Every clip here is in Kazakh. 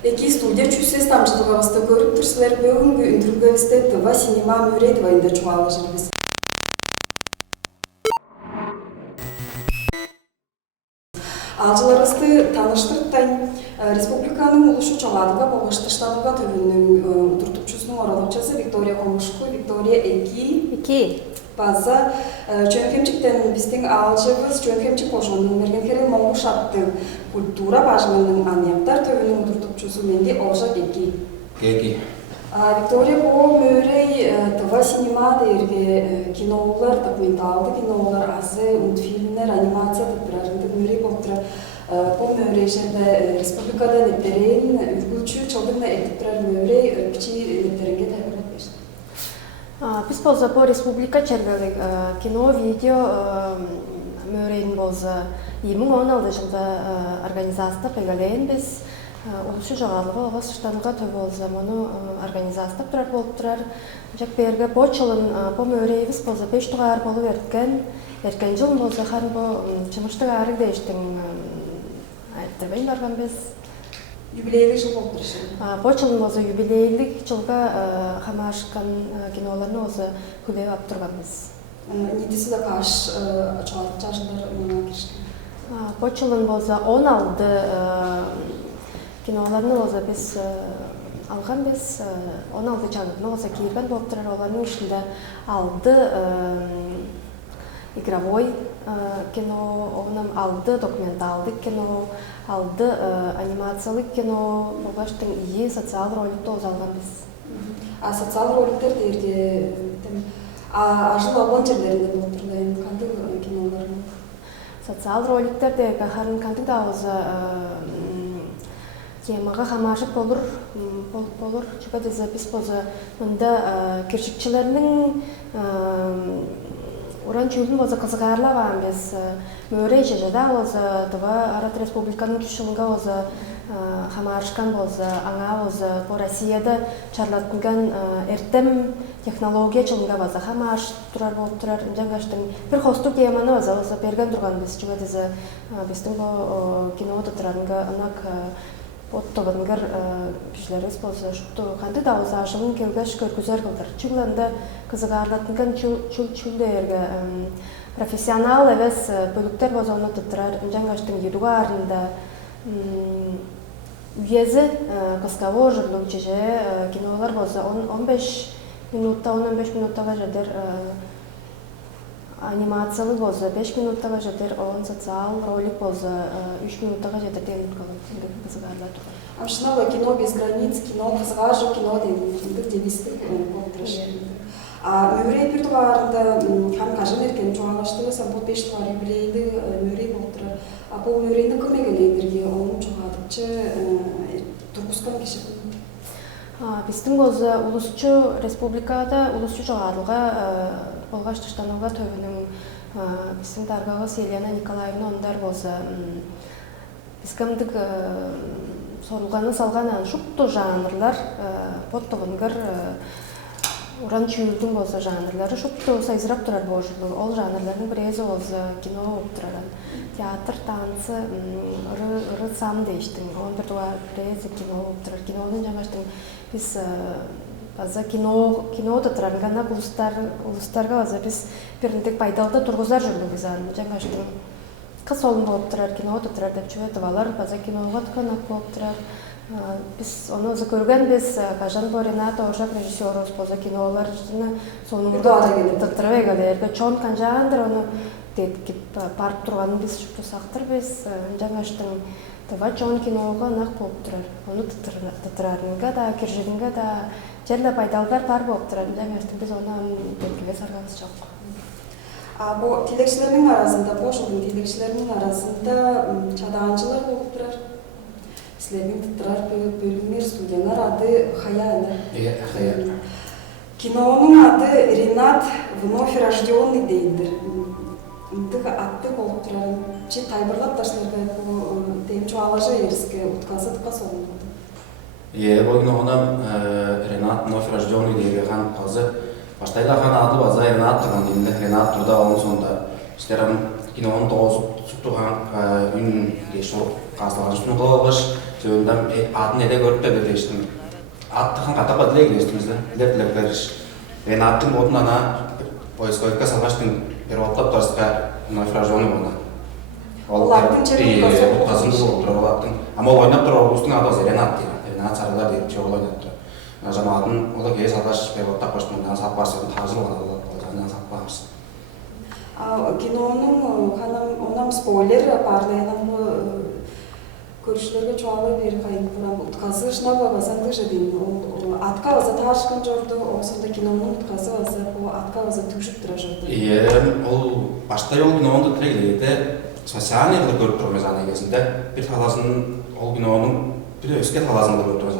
Эки студия чүсес тамчылыгыбызды көрүп турсулар бүгүнкү интервьюбузда ТВ синема мөрей дыбайында чуалышырбыз. Алжыларыбызды таныштырттан республиканын улушу чоңадыга болгошташтанууга төбүнүн утуртукчусунун оролукчасы Виктория Комушко, Виктория Эки база чөнкемчиктен биздин алжыбыз чөнкемчик кошондун мергенкерин моңгуш аттуу культура бажыгынын анияктар төбүнүн утуртукчусу менде Олжак Эки. Виктория бу мөрей ТВ синема дээрге кинолор, документалдык кинолор, азы мультфильмдер, анимация тапырарында мөрей болуп турат. Бу мөрей жерде республикада неттерин үлгүлчү чылдыгына этип турар мөрей өркүчи неттеринге табират берди. Biz bolsa bu Respublika çergelik kino, video möreyim bolsa 2016 жылда организацияда пегелейін біз улушу жоғарылығы оға сұштануға төбі болса мұны организацияда тұрар болып тұрар. Жак берге бұл жылын бұл мөрейбіз болса 5 тұғар болу еркен жыл болса қан бұл чымыштық арық дейштің айттырбайын барған біз. Юбилейлік жыл болып тұрышы? Бұл жылын болса юбилейлік жылға қамашқан киноларны осы күлеу ап тұрған біз. Недесі де қаш чоғалықча жылдар мұна кешкен? Бұл жылын болса 16 киноларны болса біз алған біз 16 чаңытны болса кейірген болып тұрар. Оларның ішінде алды игровой кино, оғынан алды документалдық кино, алды анимациялық кино, болғаштың ие социал роликті озалған біз. Социал роликтер дерге ажыл алған жерлерінде болып тұрдайын қанды киноларын? Социал роликтер дерге қарын қанды да өзі темаға қамашып болыр. Чүпа дезі біз болса мұнда кершікчілерінің Уран чүлдің өзі қызығарлаған біз мөрей жежеда өзі тұға Арат Республиканың күшілінгі өзі қамарышқан өзі аңа өзі по Россияда чарлатынған әртім технология чылынға өзі қамарыш тұрар болып тұрар. Жаңғаштың бір қосту теманы өзі берген тұрған біз жүгет өзі біздің бұл кинода тұрарынға ұнақ оттығынғыр пішілеріз болса шықты қанды да өзі ашылын келгеш көргізер қылдыр. Чүгланды қызығарлатынған чүлдерге профессионал әвес бөліктер болса оны тұттырар. Жаңғаштың едуға арында үйезі қысқавы жырлық жеже кинолар болса 15 минуттаға жадыр анимациялы болса 5 минуттаға жадыр, оған социал ролик болса 3 минуттаға жадыр дейін қызығарлар тұрған. Амшынала кино без границ, кино қызғажы, кино дейін девистік болып тұрышы. Мөрей бір тұғарында хан қажын еркен жоғалаштығы бұл 5 тұғар юбилейді мөрей болып тұрар. Бұл мөрейді көмегелейдерге оның жоғадықчы тұрғысқан кешіп. Біздің өзі улусчу республикада улусчу жоғарылға болғаштыштануға төбінің біздің дарғағыз Елена Николаевна ондар болса біз кімдік соруғаны салғанан шұқты жанрлар поттығынгыр уран чүйілдің болса жанрлары шұқты сайзырап тұрар болжылы. Ол жанрлардың бірезі олзы кино оп тұраран. Театр, танцы, ұры сам дейштің. Он бір туа бірезі кино оп тұрар. Киноның жаңаштың біз база кино тұтырарынғана ұлыстарға база біз біріндік пайдалды тұрғызар жүрлі бізан. Жаңаштың қыс олын болып тұрар, кино тұтырар деп чөйті балар, база киноға тұқанақ болып тұрар. Біз оны өзі көрген біз Кажан Боринато Ошак режиссеріміз болса киноларыны соның тұттырып егелерге чон қанжағандыр оны деткіп барып тұрғанын біз жүкті сақтыр біз жаңаштың тұва чон киноға нақ болып тұрар. Оны тұттырарынға да, кержігінға да жерлі пайдалдар бар болып тұрар. Жаңаштың біз оны деткіге сарғамыз жоқ. Бұл телекшілерінің арасында, бұл жылдың телекшілерінің арасында чадағаншылар болып тұрар. Сілермен тұттырар бөлімер студиялар ады Хая. Хая. Киноның ады Ренат вновь рожденный дейдір. Үндігі атты болып тұрар. Че тайбырлап ташларға бұл дейм чуалажа еріске ұтқасы тұқа соғын болды. Бұл киноғынан Ренат вновь рожденный дейге қан қазы. Баштайла қан ады база Ренат тұрған деймді. Ренат тұрда оның сонда. Киноның тоғыз тұқтыған үн кеші қазылған қылғыш, сөйінден атын еде көріп те дештім. Аттықын қатап адылай келестімізді, білеп беріш. Ренаттың болдың ана поисковикка салғаштың бір оттап тұрсыға нафражоны болна. Олардың черін ұтқасынды болып тұрар олардың. Ама ол ойнап тұрар олыстың аты осы Ренат дейді. Ренат сарылар дейді, жоғыл ойнап тұрар. Жамадың ола кейі салғаш бір оттап қоштың, одан сап барсың, тазы болған одан сап бармыз. Киноның онам спойлер барлайынан көрушілерге чуалы бері қайын құрам ұтқасы шынабы базанды жадин. Атқа өзі таршқан жорды, осында киноның ұтқасы өзі атқа өзі түкшіп тұра жорды. Ол баштай ол киноның тірегілейді, социальный қылыр көріп тұрмыз ана кезінде. Bir таласын ол киноның бір өске таласын қылыр тұрмыз.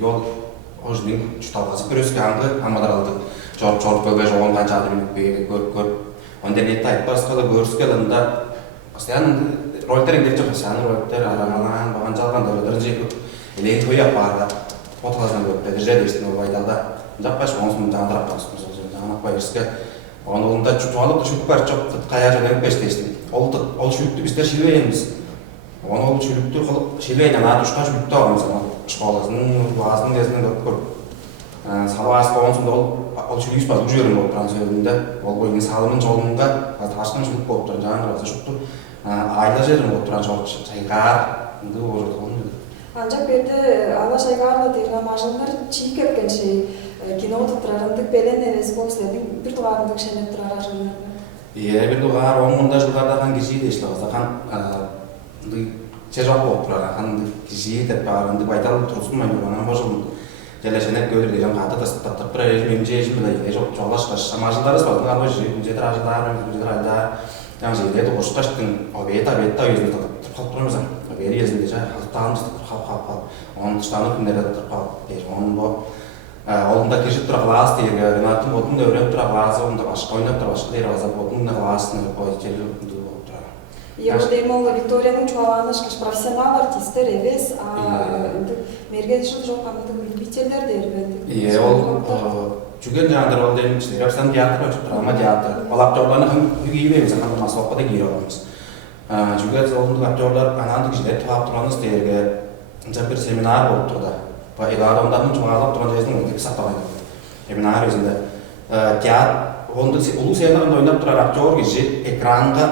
Ол өзінің жұталғасы бір өске аңғы амадар алды. Жорып көге жоғын қаншады біліп көріп. Онда нетті айтпасқалы көріскелінде постоянно ролтерин деп жоқ, сәні ролтер арамалан, баған жалған дөрөдірін жекіп, елеген той апарға, оталасынан көріпті, діржәді ештің ол байдалда. Жақпаш, онсын жаңдырап қалыспыз, жаңын ақпай еріске. Оған олында чуалып шүлік бар жоқ, қая жөнен бәшті ештің. Ол шүлікті біздер шілвейміз. Оған ол шүлікті шілвейден аты ұшқа шүлікті ағымыз, шқоласының, лазының кезінен көріп көріп. Сабасқа онсында ол шүлік ұспаз бұл жерін болып тұран сөйлімді. Ол бойының салымын жолыңға ташқын шүлік болып тұран жаңын разы шүкті. Айда жерін болып тұран шайғар, ұнды ол жұрт қолын деді. Ancak bir de ala şeygarla derine majınlar çiğ köpken şey kino tutarındık belen eves bolsaydı bir tuvarındık şenet turar ajınlar. Iya bir tuvar onunda жылдарда хан киши дейшли болса хан чежак болуп турар хан киши деп барынды байтал турсун майман божун желешенек көдүр деген каты тастап бір режим жежим биле жолашка шамажылдарыз бар хан ой жетер ажылдар жетер айдар жаңа жерде ошкаштын обета өзүн татып калып турмуз бери эзинде жа халтаамыз калып онун тыштанып күндөрдө туруп калып онун бо Олында кешіп тұра қалас дейірге, Ренаттың отында өреп тұра қаласы, онда башқа ойнап тұра башқа дейір азап отында қаласын өріп қойды келі ұнды болып тұра. Евдейм ол Викторияның чуаланыш каш профессионал артистер евес, мерген жыл жоқ қамды любительдер дейірге. Ол жүген жаңдар ол деймін ішінде, Рөпстан театр өтіп драма театр. Ол актерларны хан үйге ебеміз, хан масуаққа да кейір оламыз. Жүген олындық актерлар анандық жілер туап тұраныз дейірге, бір семинар болып тұрды. Адамдардың жоғалып тұрған жердің өндегі сақтағайды. Семинар өзінде. Олың сенағында ойнап тұрар актер кеші экранға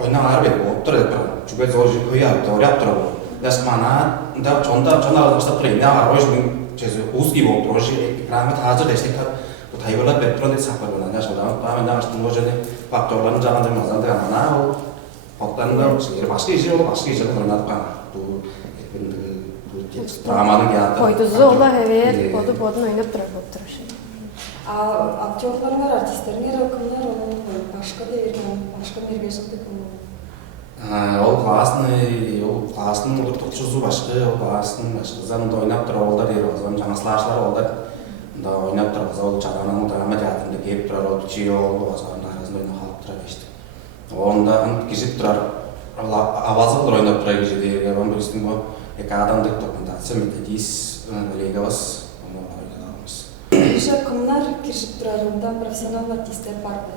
ойнақ арбет болып тұр еді. Жүгет зор жүк өй арбет ойап тұр бұл. Ясқмана, чон арыз баштап тұр, емне ағар ойшының узги болып тұр. Экранға тазыр дәштек тайбырлап бет тұран деді сақпар болан. Мен ағаштың ол және актерларын жағында мазанды ғана ол оқтарында башқа ежі ол башқа ежі ойнадық қана. Драманың театры. Қойдызы ола әвер, боды-бодын ойнап тұрар болып тұрар үшін. Актерларыңар, артистеріңер өкімлер, ол башқа дейірген, башқа мергешілді кім ол? Ол классының ұлттықшызу башқы, ол классының башқы. Замында ойнап тұрар олдар дейір, жаңасылашылар олдар ойнап тұрар, ол жағаның драма театрында кеп тұрар, ол бүчей ол, оғазғардың арасында ойнап қалып тұрар кешті. Онда кешіп тұрар, авазы олар ойнап тұрар кеші дейірге, он бірістің бұл екі адамдық документация, методиз, коллегавыз, оны ойнадағымыз. Кеші кімнар кешіп тұрарында профессионал артистер барды?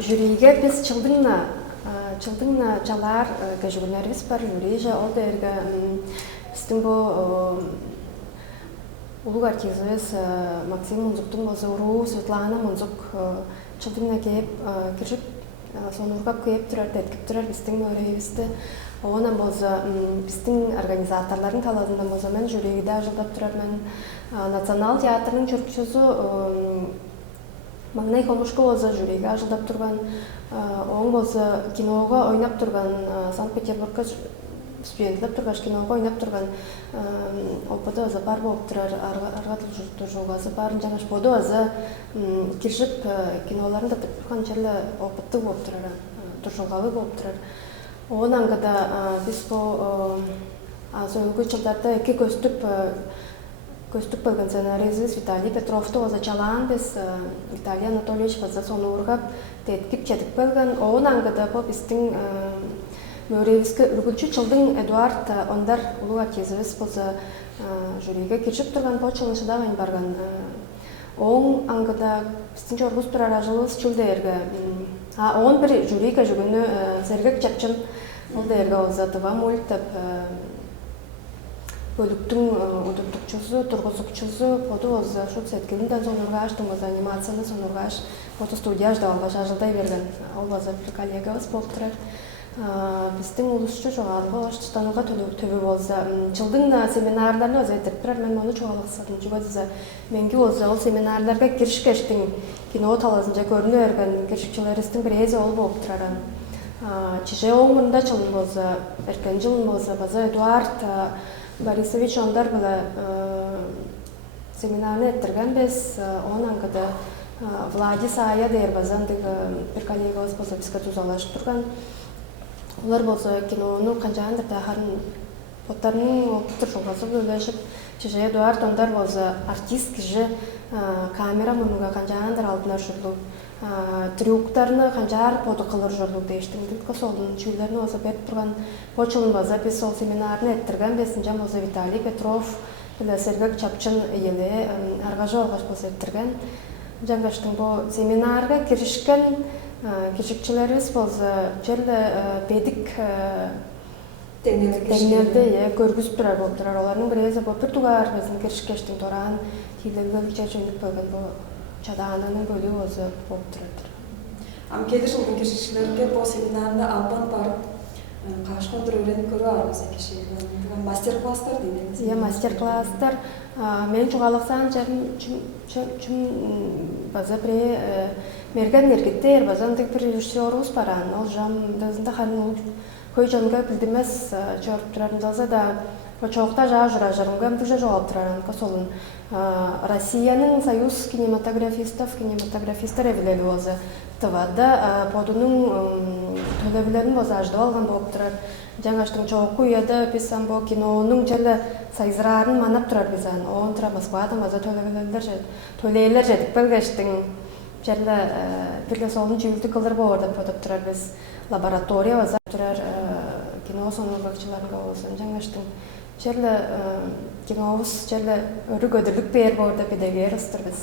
Жюриге біз жылдыңна жалар гәжігінәріз бар жюрижа, ол да әргі біздің бұл ұлық артизіміз Максим Мұнзуқтың болсы ұру, Светлана Мұнзуқ жылдыңна кеп кіршіп, сонырғап кеп тұрар, дәткіп тұрар біздің өрейбізді. Оғынан болса, біздің организаторлардың талазында болса, мен жүрегіде жылдап тұрар, мен Национал театрының жүркшісі Маңнай Хомушко болса, жүрегі жылдап тұрған, оң болса, киноға ойнап тұрған, Санкт-Петербургқа студентлеп тұрғаш киноға ойнап тұрған опыты өзі бар болып тұрар, арғатыл жұртты жолғасы барын жаңаш боды өзі кіршіп киноларын да тұрған жерлі опытты болып тұрар, тұржылғалы болып тұрар. Оған аңғыда біз бұл соңғы жылдарда екі көстік білген сценарийзіз Виталий Петровты өзі жалан біз Виталий Анатольевич өзі соны ұрғап тәткіп чәдік білген. Оған аңғыда бұл біздің мөрейізгі үлгінші жылдың Эдуард ондар ұлы артизіміз болса жүрегі кешіп тұрған бұл жылыншыда ғайын барған. Оң аңғыда біздің жорғыз тұрар ажылыз жылды әргі. Оған бір жүрегі жүгіні Сергек Чапчын Ол дээрге олзатыва мультеп бөлүктүң удуктукчусу, тургузукчусу, поду олза шут сеткилинден сонургаш, тумаза анимацияны сонургаш, фотостудияж да албаш ажылдай берген. Ол база bir коллегабыз болуп турат. Биздин улусчу жоғалғы оштыстануға төбі болса. Жылдың семинарларына өзі етірпірер, мен оны жоғалықсадым. Жүгөзі менге олза ол семинарларға кіршкештің кино талазынша көріні өрген кіршікчілерістің бір езі ол болып тұраран. Чиже оңында жылын болса, әркен жылын болса, база Эдуард Борисович ондар білі семинарны еттірген без, оның аңғыда Владис Ая дейір базандығы бір коллегабыз болса бізге тузалашып тұрған. Олар болса киноны қанжағандар тағарын поттарының опыттыр жолғасы бөлешіп, чеже Эдуард ондар болса артист кіші камера мұнға қанжағандар алдына жүрлу. Трюктарны қанжағар поды қылыр жүрлу дейштің. Ділкі солдың чүйлеріні оса бет тұрған почылын база біз сол семинарны еттірген бесінжен болса Виталий Петров, Сергек Чапчын елі арғажы олғаш болса еттірген. Жаңғаштың бұл семинарға кірішкен кешікчілеріміз болса жерлі бедік тәңнерді көргізіп тұрар болып тұрар. Оларының бір езі бұл бір туғар біздің кешіккештің торағын кейлергі жөніп бөлген бұл чадағананың бөлі өзі болып тұратыр. Келі жылдың кешікчілерге бұл семинарында албан барып, қашқондар өйреніп көру арғызы кешігілер. Мастер-класстар дейміз? Мастер-класстар. Мен жоғалықсан чүм база біре мерген ергеттер, базандық бір режиссеріміз баран. Ол жам дазында қанын көй жанға білдімес жорып тұрарындалса да çoğukta жара жарымға бүже жоғалып тұраран косолын. Россияның союз кинематографистер евілелі өзі тывады. Подының төлевілерін өзі ажды алған болып тұрар. Жаңаштың çoğuku uyada писам бұл киноның жерлі сайзырарын манап тұрар бізан. Оғын тұра Москвада маза төлейлер жетік білгештің жерлі бірлі солын жүйілді қылыр бұл орда подып тұрар біз лаборатория өзі тұрар кино сонылбақчыларынға олсын. Жаңаштың жерлі киноғыз жерлі өрі көдірлік бер бұл орда педагер ұстыр біз.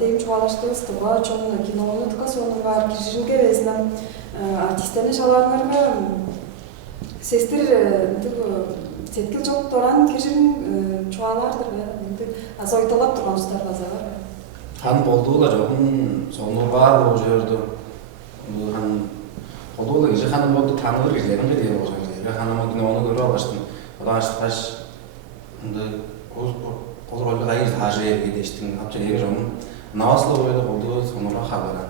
Дейм çoğalaştığız tıva, çoğun kinonu tıka sonu var, kişirinke veznem artistlerine şalarlarga sestir setkil çok toran kişinin çoğalardır ve soytalap turgan ustar baza var. Han boldular, onun sonu var o жерде. Han boldular, gece hanım oldu tanılır gizlerim de diye o жерде. Hanım kinonu görü alıştım. Odan açtıkaş, o rolde gayet hacıya gideştim. Hapça yerim. Nasıl oyda oldu sonra habara.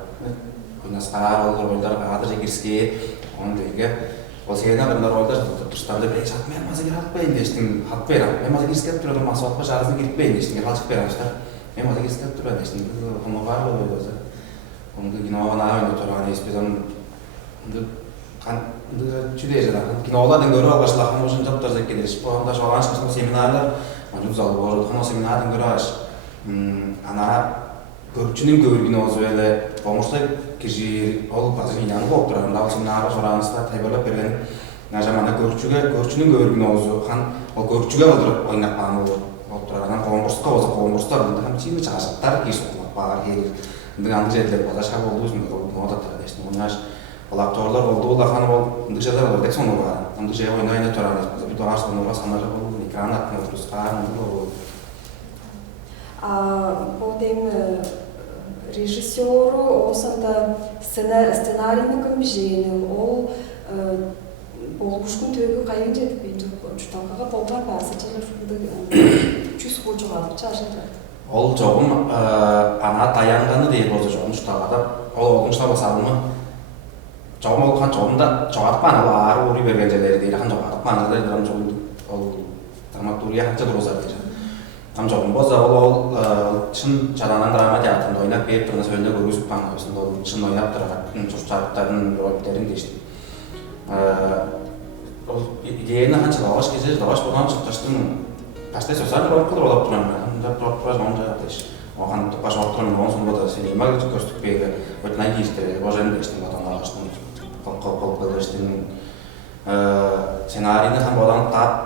Oynasqar olur oylar qadırca girske, onu deyge. O seyna bir rolda turstanda bir çat men mazı girip beyin deştim. Hak beram. Men mazı girip turdim, masat baş arasına girip beyin deştim. Qalçıq beramşlar. Men mazı girip turdim deştim. Onu var oyda özü. Onu kinova oyna turgan espeden Çüdeyeceler. Kinolardan görü alışlar, ama uzun yaptıracak gidiş. Bu anda şu an çıkıştığım seminarlar, onu uzalı boğazı. Ama seminardan görü alış. Ana görücünün görgünü olsa öyle olmuşsa kişi olup bazı yanı olup duran. Daha seminarda soranızda taybarlap bergen. Najamanda görücünün görgünü olsa, o görücüge öldürüp oynak bağımlı olup duran. Konkursda olsa konkursda oldu. Hem çiğni çağışıklar kişi okumak bağır gelir. Şimdi andık edilir. Bazı şab olduğu için moda tarafı. Onlar aktorlar oldu, o da hanım ol, dışarıda olur, tek sonu var. Onu dışarıya oynayınca törenler. Bir doğar sonu var, sanırım olur, ekran hakkında oturuz, karan olur. Bu deyim, rejissyoru olsanda ssenarinin kımbijeni, ol oluşkun tögü kayınca edip beyince çutankağa bollar bazı çeler şurada çüz kocu alıp çarşınca. Ol çoğum, ana dayanganı deyip olsa çoğum çutağada, ol olmuşta basalımı. Çoğum olgan çoğumda çoğatıp bana var, uğru bergenceleri değil, kan çoğatıp bana da edilen çoğum dramaturya hanca duruzar değil. Tam çoğum boza, ol çın çalanan drama teatrında oynak bir tırna söylede görüsüp bana üstünde ol çın oynap durarak çocuklarının rollerini değişti. İdeyeğini hanca lavaş gezir, lavaş buradan çıkıştım. Başta sosyal rol kılır olap duran ben. Da biraz onca yaptış. O kan baş ortadan onun sonunda da seni imaj göstük bir ötünen giyişti, ojen değiştim vatanlar açtım. Kol işte senaryo'nun hem olan tap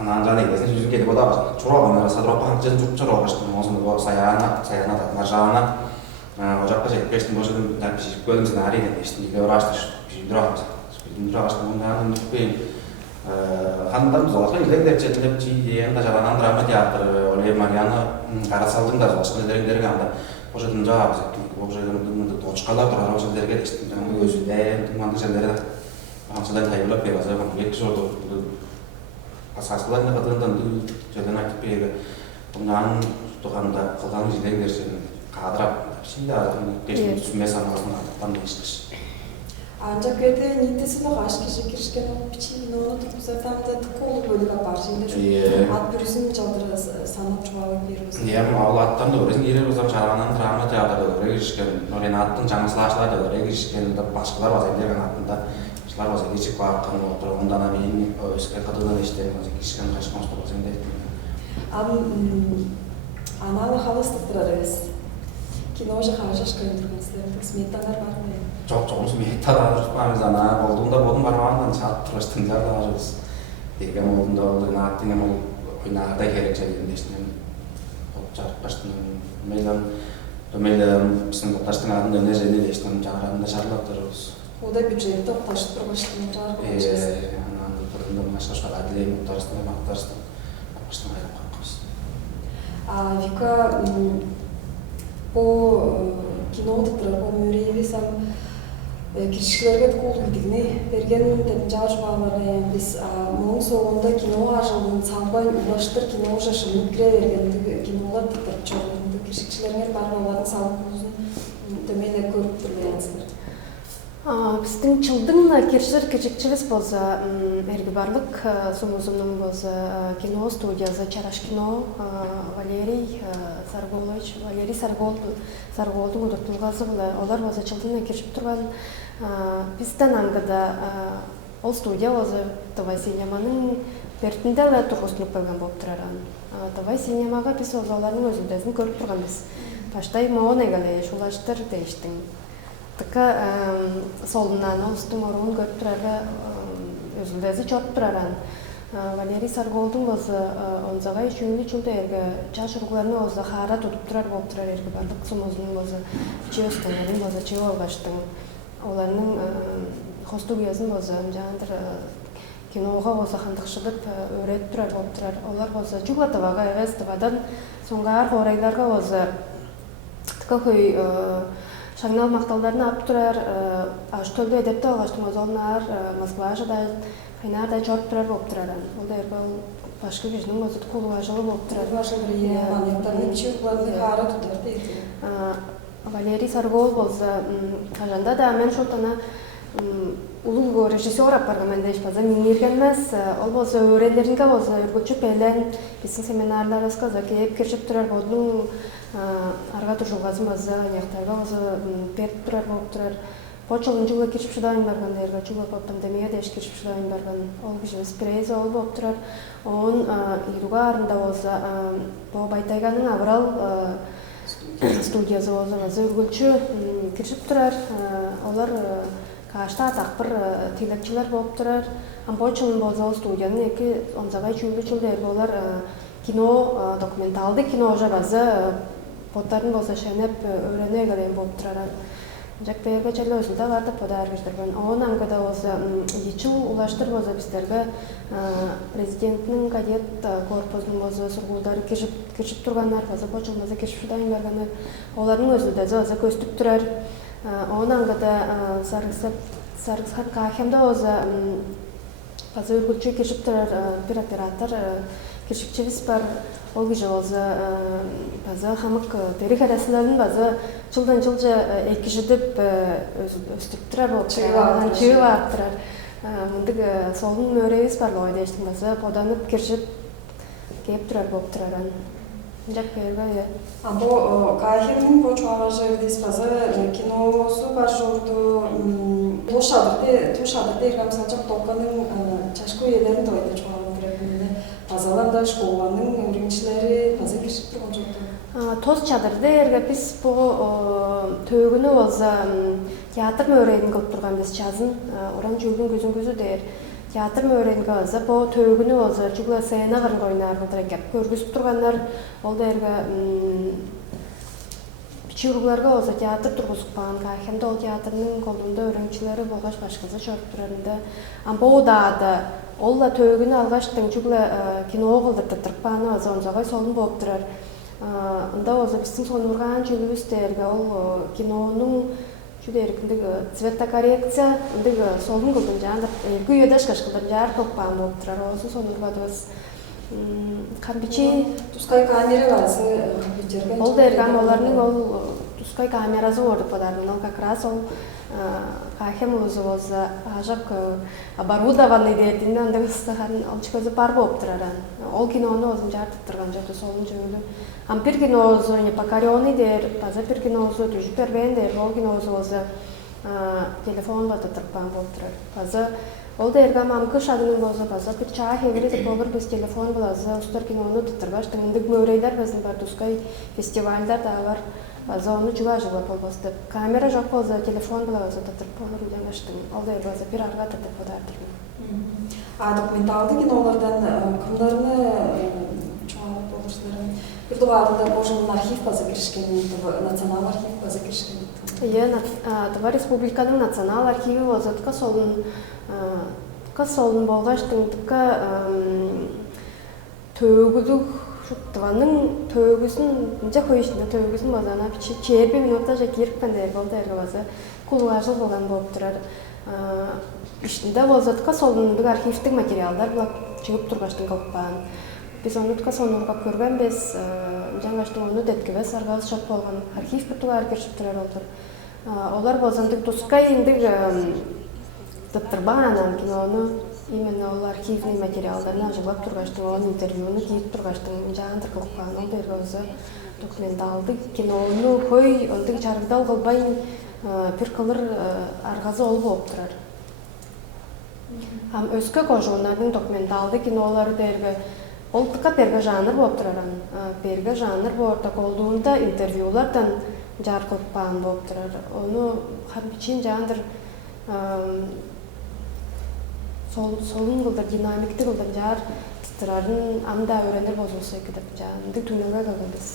ananda negezin yüzü gelip oda var. Çoğalım arası dropa hançın çok çoğal başladım. Ondan sonra sayana da marjana ocakta çekip geçtim. Boşun da bir şey gördüm senaryo'yu demiştim. Bir uğraştır, bir drama. Indra başlananların nükbeyin hanımdan zorlaşkan ilek derçetinde çiğdiyen de jalanan drama teatrı, Oley Mariana Karasaldın da zorlaşkan ilerleri ganda. O jadın cevap ettim. O jadın toçkalar durar, o jadın derge geçtim. Canım gözüyle, tümmandı jadları da hamsadan tayılap bir azar var. Belki zordu. Asasılar ne kadından jadın aktif bir yere. Bundan tutukanda kılgan jilek derçetinde kadırap. Şimdi geçmiş sümme sanmasını anlayıştır. Ancak bir de nitesi de aşk kişi kirişken o biçimini onu tutup zaten de tıkı olup böyle kapar. Şimdi şu at bürüzün çaldırı sanat çuvalı bir özü. Diyem ağlattan da öğresin girer o zaman çaranan drama teatrı öyle girişken. Oraya attın canısılaşlar da öyle girişken de başkalar var evde ben hakkında. Başkalar var geçik var kanı otur. Ondan amin özgür katılan işlerim var girişken kaçmaz da var evde. Analı halastıktırarız. Kinoja harcaş kayındırmasları, smettanlar var mı? Çok smektar arışmamız ana olduğunda bodum barağından çat turistinde de ararız. Degen olduğunda olduğunu attın ama oynarda gerekçelerinde işte çarp baştan meydan bizim toplaştığın adında ne zeyni de işte canlarında şarlattırırız. O da bütçeyi toplaştır baştan çarp olacağız. Anında başka şöyle dileyim muhtarsın baştan ayırıp kalkıyoruz. Vika bu kinoda bu mürevi sam kişilerge de kol bildiğini bergen de jarjmaları yani biz onun sonunda kino harcalığını sanbay ulaştır kino şaşırıp kire vergen kinolar da çoğunlukla kişilerine barmaların sağlık uzun demeyle görüp duruyorlar. Біздің жылдың кешіркешікчіліс болса әргі барлық сомузымның болса кино студиясы Чараш кино Валерий Сарголдың ұдыртылғасы бұлы. Олар болса жылдың кешіп тұрған біздің аңғыда ол студия болса Тавай синеманың бертінде әлі тұрғысынып қойған болып тұраран. Тавай синемаға біз олардың өзіндесін көріп тұрғанбыз. Паштай мауын әгілі шулаштыр дейштің. Така солынан олыстың орын көріп тұрарға өзілдәзі чорт тұраран. Валерий Сарголдың болсы онзағай чүңді әргі чаш ұрғыларыны олзы қара тұтып тұрар болып тұрар әргі барлық сұмызының болсы че өстіңерін болсы че олғаштың. Оларының хостугиясын болсы жаңадыр киноға болсы қандықшылып өрет тұрар болып тұрар. Олар болсы чуғлатываға әвес тывадан соңғар қорайларға болсы тікі қой Шагнал мақталдарына ап тұрар, аштөлді әдепті алғаштың өзолнар, Москва жадай, қайнардай чорт тұрар болып тұраран. Ол да әрбал башқы кешінің өзіт қолу ажылы болып тұрар. Валерий Саргол болса, қажанда да мен шотана улугу режиссер апарға мәнде ішпаза меңергенмес. Ол болса өрелерінге болса, үргүлчі пәйлен, бесін семинарлар асқаза кейіп кершіп тұрар болдың арга туржулгасы маза яктарга өзү пет турар болуп турар. Почолун жылы киришип шыдайын барган дерге жылы пандемия деш киришип шыдайын барган. Ол кишибиз прейз ол болуп турар. Он ируга арында болса по Байтайганын Аврал студиясы болса маза үргүлчү киришип турар. Олар кашта такбыр тилекчилер болуп турар. Почолун болса ол студиянын эки онзагай чүлбү чүлдер олар кино документалды кино жабазы поттарын болса шенеп öğrene gelен болып тұраран. Жак берге чәлі өзілді барды подар бердірген. Оғын аңғыда болса ечіл улаштыр болса біздерге президентінің кадет корпусының болса сұрғылдары кешіп тұрғандар болса почылмаза кешіп шыдайын барғандар. Олардың өзілді өзі көстіп тұрар. Оғын аңғыда сарғысқан қақемді болса базы үргілчі кешіп тұрар бір оператор кешікчіліс бар. Ол кеше болса базы хамық терек арасындарын базы жылдан жылжа екішідіп өстіп тұрар болып тұрар. Чығы бар тұрар. Мұндық солын мөрейіз бар ойда ештің базы поданып кешіп кеп тұрар болып тұраран. Жак берге. Бо кайхемнин бо чуагажы дис базы киносу бар жорду тушадырды иргам санчак толканын чашку елерин тойда чуаган керекминде. Базаланда школанын öğrencileri база киришип турган жокто. Тоз чадырды эрге биз бу төгүнү болса театр мөрөйүн кылып турган биз жазын уран жүгүн көзүн көзү дер. Театр мөрөйүнгө болса бу төгүнү болса чугла сцена кырын ойнар кылдыр экен. Көргүзүп тургандар ол да эрге кичи уругларга болсо театр тургузукпаган кайхемде ол театрдын колунда өрөңчүлөрү болгоч башкысы чөрүп турарында амбоодада ол да төөгүнү алгач тыңчугла кино кылдыртырпааны онзогой солун болуп турар. Ында болсо биздин сонурган чүлүбүздерге ол кинонун чүдерикиндик цветокоррекция ындык солун кылдым жаныр эки үйөдөш кышкылдым жаар кылпаан болуп турар. Осу сонурбадыбыз. Камбичи Тускай камера базы компьютерге. ол дерган оларның ол тускай камерасы ордук бадармын. Ол как раз ол кайхем өзү болсо ажак оборудованный дедин анда кыстаган алчкözü бар болуп турар. Ол кинону өзүн жартып турган жок, солун жөөлү. Ампир кинозу непокоренный дер, таза пир кинозу түжүп бербен дер, ол кинозу болсо телефон батырпан болуп турар. Таза ол дерган мамкы шагынын болсо таза пир чаа хевири деп болур без телефон булазы устар кинону тутурбаш тыңдык мөрөйлөр безин бар тускай фестивальдар да бар. База onu чуга жыгып болбосты. Камера жок болсо телефон булабыз тутуруп болур деген аштым. Ол да база пир арга тутуп бодардыр. Документалды кинолардан кымдарны чоңалып болушуларын бир дубарында Божун архив база киришкен, национал архив база киришкен. Това республиканын национал архиви болсо солун болгоч тыңдыкка төөгүдүк шуттыванын төөгүсүн мынча коюшунда төөгүсүн базана чээрби минутта же кириппен дер болду база кулуажыл болгон болуп турар. Ишинде болсотка солундук архивдик материалдар булак чыгып тургаштын кылпаан. Биз онутка сонурга көргөнбүз, жаңаштын ону деткебес аргабыз шот болгон архив бутугар киришип турар олар. Олар болсондук тускай индик тыттырбаанан кинону именно ол архивный материалдарын ажыглап тургаштын, ол интервьюну кийип тургаштын жаандыр кылпаан. Ол дергөзө документалдык кинону кой ондук чаргдал кылбай бир кылыр аргазы ол болуп турар. Өзгө кожуунардын документалдык кинолору дерге ол тыка берге жанр болуп турар. Берге жанр болорда колдуунда интервьюлардан жар кылпаан болуп турар. Ону хамичин жандыр солун кылдыр динамикти кылдыр жар тытырарын анда өрөнөр болсо деп жандык түнөгө калганбыз.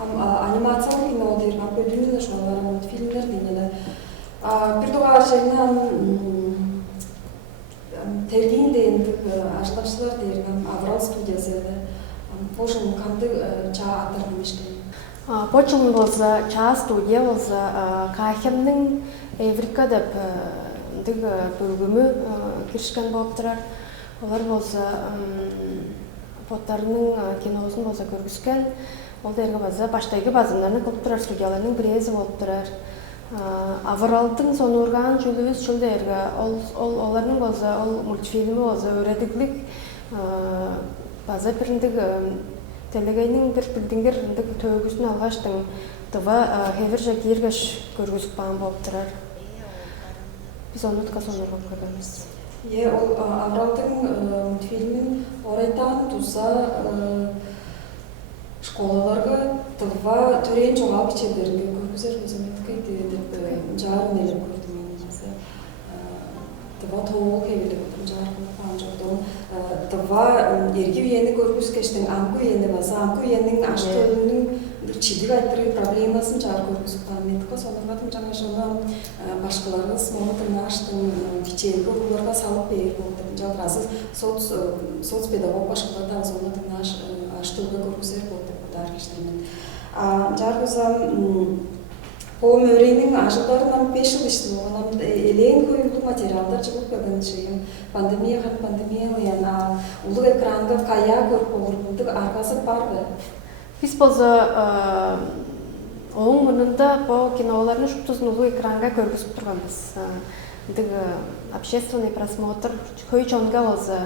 Анимациялык кино дерген бөлүнүлөр шолар мультфильмдер дейнелер. Бир дубар жеринен Терлин дегендик ажлашчылар дерген Аврал студиясы Божун канды чаа аттардын ишкен. Почун болсо чаа студия болсо Кайхемдин Эврика деп бөлүмү киришкен болуп турар. Олар болсо поттарынын киносун болсо көргүзгөн. Ол дерге база баштайгы базымдарын кылып турар, студияларынын бирээзи болуп турар. Авралдын сонурган чүлүбүз чул дерге олардын болсо ол мультфильми болсо өредиклик база бириндик телегейнин бир билдиңер төөгүсүн алгаштын тыва хевир же киргеш көргүзүп баан болуп турар. Биз онутка сонурган көргөнбүз. Ол Авралдын мультфильмин орайтан туза школаларга тыва төрөйүн жоғалып кичелеринге көргүзөр өзүмөткөй деп жарын элеп көрдүм мен. Тыва тоолук эбилип отурум жарын паан жокдон. Тыва эрги үйени көргүзгештен амку үйени баса, амку үйенин аштыынын чидик айтыры проблемасын жар көргүзүп калган. Мен тыка сонургадым жаңа жолу башкаларыбыз момутун аштын кичээги урууларга салып берип болуп жатат. Азыр соцпедагог башкаларда сонутун аштыгы көргүзөр болуп Жаргызам по мөрейнин ажылдарынан 5 жыл иштеп болгон элең коюлдук материалдар чыгып келген чыйын пандемия улуу экранга кая көрүп болурмундук аргасы барбы? Биз болсо оң мурунда по кинолорун шуптузун улуу экранга көргүзүп турганбыз. Общественный просмотр көй чонга болсо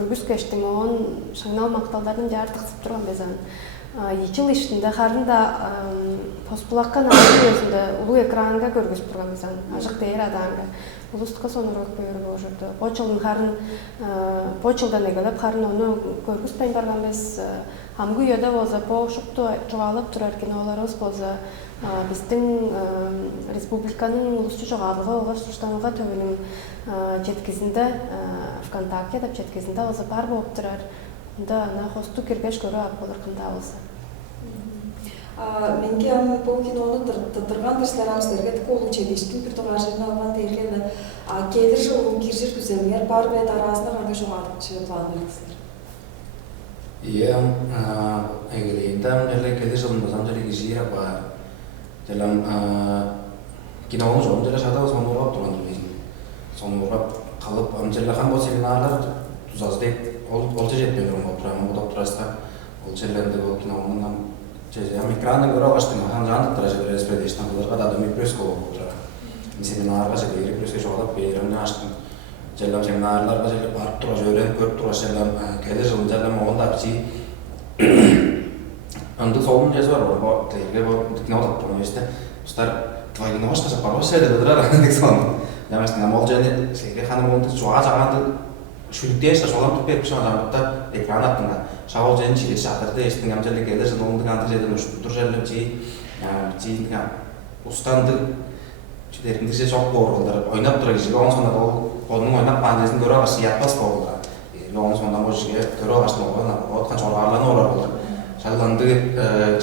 көргүзгештин оон шаңнал макталдарын жартыксып турганбыз. 2 жыл ишинде харында Поспулакка намын өзүндө улуу экранга көргүзүп турганбыз. Ажык дээр аданга улустукка сонурак көрүп ошорду. Почулдун харын почулдан эгелеп харын ону көргүзбөй барганбыз. Амгы үйөдө болсо по шупту жоголуп турар кинолорубуз болсо биздин республиканын улусту жоголугу Оңгош Суштанга төбөнүн жеткизинде ВКонтакте деп жеткизинде болсо бар болуп турар. Анда ана хосту киргеш көрүп алып болор кандай болсо. Menga bu kinonu tırtırgan dırslarım sizlerge tık olu çelişkin bir toğaşırını algan değerledi. Gelir жылын киржир түземler бар бет арасында кандай жоғалтчы планыңыздар? Iya, egeliğinden derle gelir жылында зам derle gizira var. Dalam kinonu жолун derle şada son urap turan durayım. Son urap kalıp amcayla kan bu seminarlar tuzazdı. Olca jetmiyor mu oturan bu doktorasta. Olçerlerde bu kinonun Cezayam ekrandan göre başladım. Han canlı trajeleri espredeşten kadar da adamı presko oturan. Seminarlar şeyleri presko şoğlap beyrimden açtım. Cellam seminarlar başladı park trajeleri kört trajeler gelir жылын cellam onda bir şey. Andı solun ceza var bu teyge bu dikkat ettim işte. Ustar tvayı ne başka parça şeyler de dikson. Demek ki namol jeni şeyge hanım oldu çoğa çağırdı. Şülükteşte şoğlam tüpep bir şey adamda ekran attığında. Şahol jeni çiğ şatırda eşittin amcalık gelir жылынды kantıcıdan uçtu jerler çiğ ustandı çiğderindirse çok doğrular oynap durar gibi onun sonunda onun oynap bandesini göre başı yapmaz doğrular onun sonunda o işe göre başı doğrular o kaç oralarına uğrarlar şallandı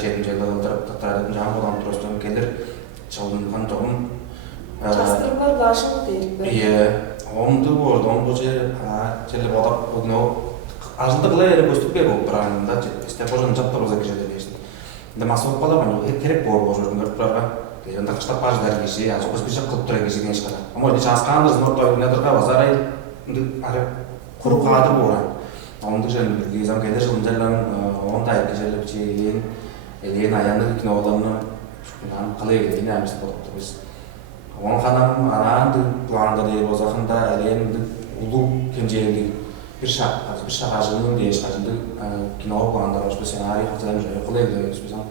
çetinceler öldürüp tatardım can olan trostum gelir çalıngan tohum Çastırlar başım değil. Iya, ondu orada on bu çelle bodak bugno Aslında yere gösterip bir operanında işte boşun çapta roza geçirdi işte. De masok pala bana gerek bor boşun görüplerga. Yanda kışta pajlar geçi, ya çok bir şey kıltıra geçi genç kadar. Ama bir şans kandır zor toy nedir ka bazaray are kuru kadır boran. Onda jön bir gizem gelir жылынжалан onda geçirip çeyin elin ayağında kino olanı şundan kalıyor yine amist bolup biz. Onun hanım arandı planda değil o zakında elin ulu kencelik bir şahacının diye şahacında kino planlar var, senaryo hazırlamış öyle mesela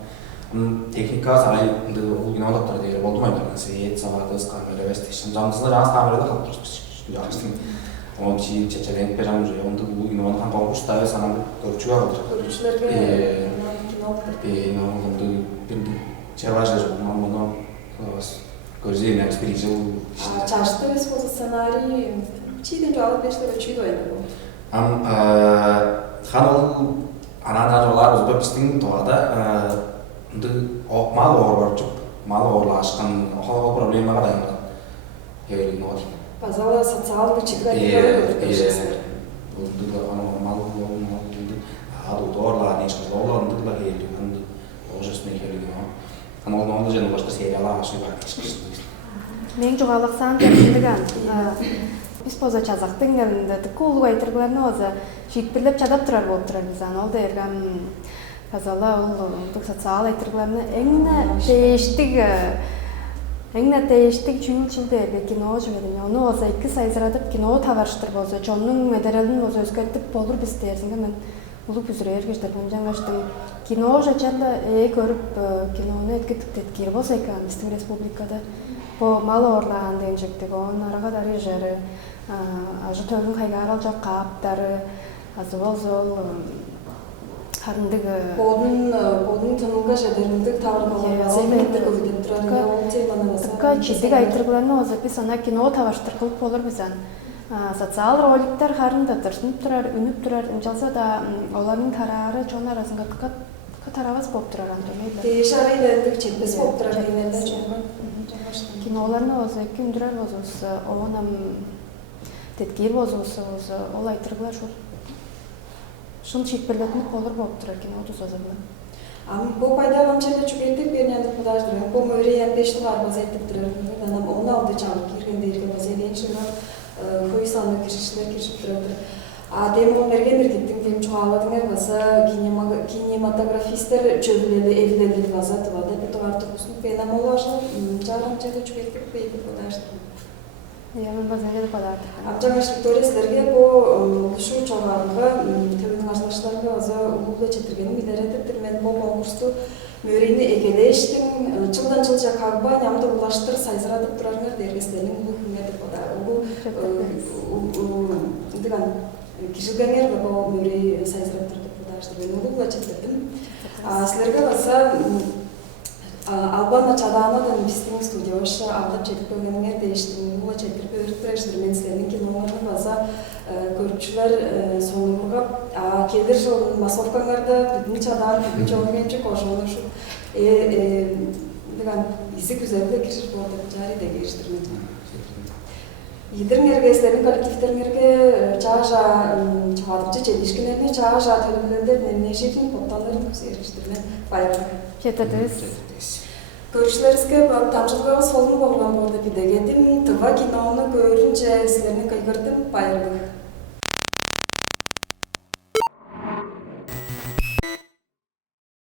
teknika sarayında o kinolar diye oldu mu yani seyit savadız kamera ve station zamsızlar az kamerada kalmışız yapmıştım. Onun için çeçelenk beramız onda bu kinolar han konkursda ve sanam görücü vardı. Görücülerge kinolar. Onda bir çevajlar onu göreceğin experience Çarşıda ve spoza senaryo çiğden cevap beşleri çiğde oynadı. Kanal anan olar Özbekistan toada mal orbarcık mal orlaşkan hava problemi var da yani not. Pazarda sosyal bir çıkar bu da mal dolarlar ne çıkıyor dolarlar da geliyor o just ne geliyor kanal onda canım başka seriyalar şey var çıkıştı. Men жоғалықсан дегендігін біз поза чазақтың gəlінде кул айтыргларны өзі шитпірлеп чадап тұрар болып тұрар бізан. Ол да ергем казала ол социал айтыргларны эңне тештиг чүнчүлдө эрге кино жібедім. Оны өзі 2 сайзырадып кино таварыштыр болса, чонның материалын өзі өзгертіп болыр біз дерсінге мен улуп үзүрөр кештепин жаңаштым. Кино жачанда көрүп кинону эткетиктеткир болса экен биздин республикада. Bu mal orlan denecektik onun araga da rejeri, ajı tövün kaygar alacak kaptarı, azıval zol, harındık. Bodun tanımga şederindik tavarmalar, zemindik ödüp durarında o temanı nasıl? Tıkka çizdik aytırgılarını oza biz ona kino tavaştırkılıp olur bizden. Sosyal rolikler harındadır, ünüp durar, incelsa da onların kararı çoğun arasında tıkka taravaz bop durar anlamıyla. Değişarıyla ettik çetmesi bop durar dinlerden çoğun. Киноларны өзі күндірер өзі, оғанам теткей өзі, ол айтырғылар шол. Шын шетпірлетіні қолыр болып тұрар кино тұз өзі бұлан. Bu paydalan çende çübettik bir yandı kudaştır. Bu möreyen 5 yıl var bazı ettik durar. Onu aldı çağırıp girgen değil ki bazı edin şimdi koyu sandı kirişip durar. Demon mergen erkektin film çoğaladığına bazı kinematografistler çöbüleli evlileri bazı tıvadı. Bir tuvar turkusunu beynam olaşın. Çağıram çende çübettik bir yandı kudaştır. Ya ben bazen de kadardık. Amcağız Victoria sizlerge bu şu çoğalığı tövünün arkadaşlarına bazı uluğla çetirgeni bileredir. Ben bu konkurstu möreyini egeleştim. Çıldan çılca kagba yamda ulaştır sayzıradıp durarlar dergeslerinin bu hümmeti kadar. Bu digan kişilenger de bu möreyi sayzırıp durduk kudaştır. Ben uluğla çetirdim. Sizlerge bazı Albana çadağınadan bizden stüdyoşa aldap çekip öğrenenler değiştim. Uluğla çekip öğrettireştir. Ben sizlerin kinolarını bazı görüntüler sonumuğa gelir masofkanlarda bütün çadağın bütün çoğun gençlik oşuğunu şu Деген изи güzellikle girir bu arada cari de geliştirmedi. Yidirlerge, sizlerin kolektiflerine çağaca çağadıkça çelişkilerini çağaca tölümlerinde ne şeklin pottanların eriştirmen bayrak. Кетедиз. Görüşlerizge tamşılığa solun boğulan bu arada bir de geldim. Tıva kinoğunu görünce sizlerini kaygırdım bayrak.